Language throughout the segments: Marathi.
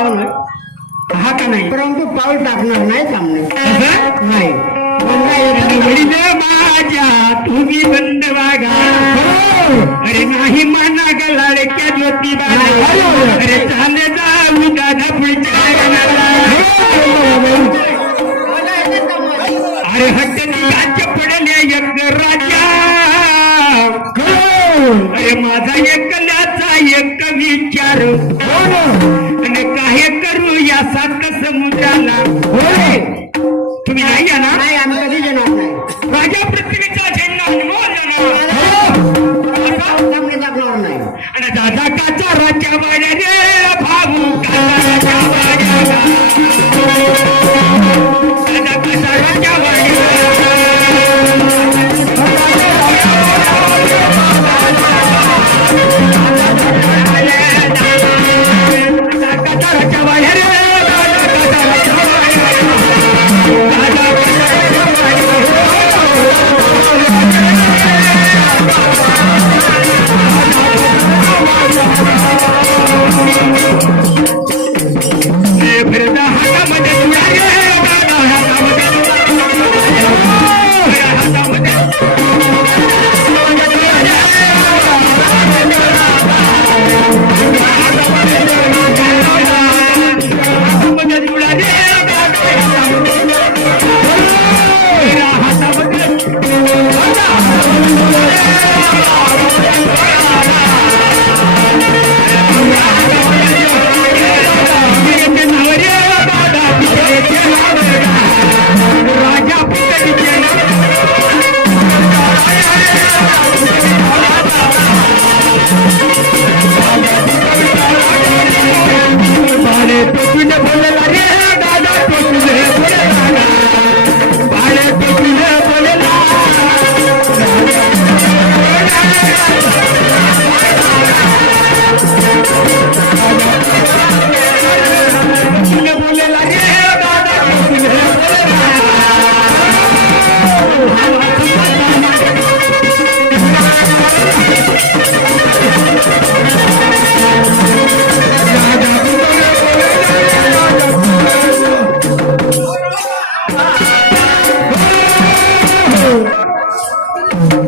पाऊल हा का नाही परंतु पाऊल टाकणार नाही सामने असं? नाही वडील माझ्या तुम्ही बंद वागा अरे नाही माना गलाडक्या ज्योतिबा अरे चाले जाऊ दादा पुढच्या अरे हट्टनी राज्य पडले एक राजा अरे माझा एकल्याचा एक विचार आणि काय करू या सात समुद्राला तुम्ही नाही या ना नाही आम्ही कधी येणार नाही राजा पृथ्वीचा झेंडा हनुमान सामने टाकणार नाही आणि दादा काचा राजा वाड्या रे भाऊ काचा राजा वाड्या दादा काचा राजा वाड्या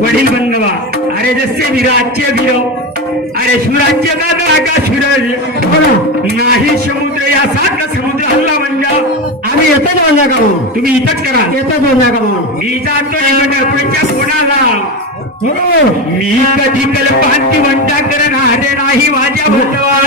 वडील बंधवा अरे जसे विराज्य वीर अरे शिवराज्य का नागा शिवराज नाही समुद्र या सात समुद्र हल्ला म्हणजे आम्ही येतच बंदा का म्हणून तुम्ही इथंच करा येतच बंदा का म्हणून मी जातो पुढच्या कोणाला मी कधी कल्पांती म्हणता करण हारे नाही माझ्या बंधवा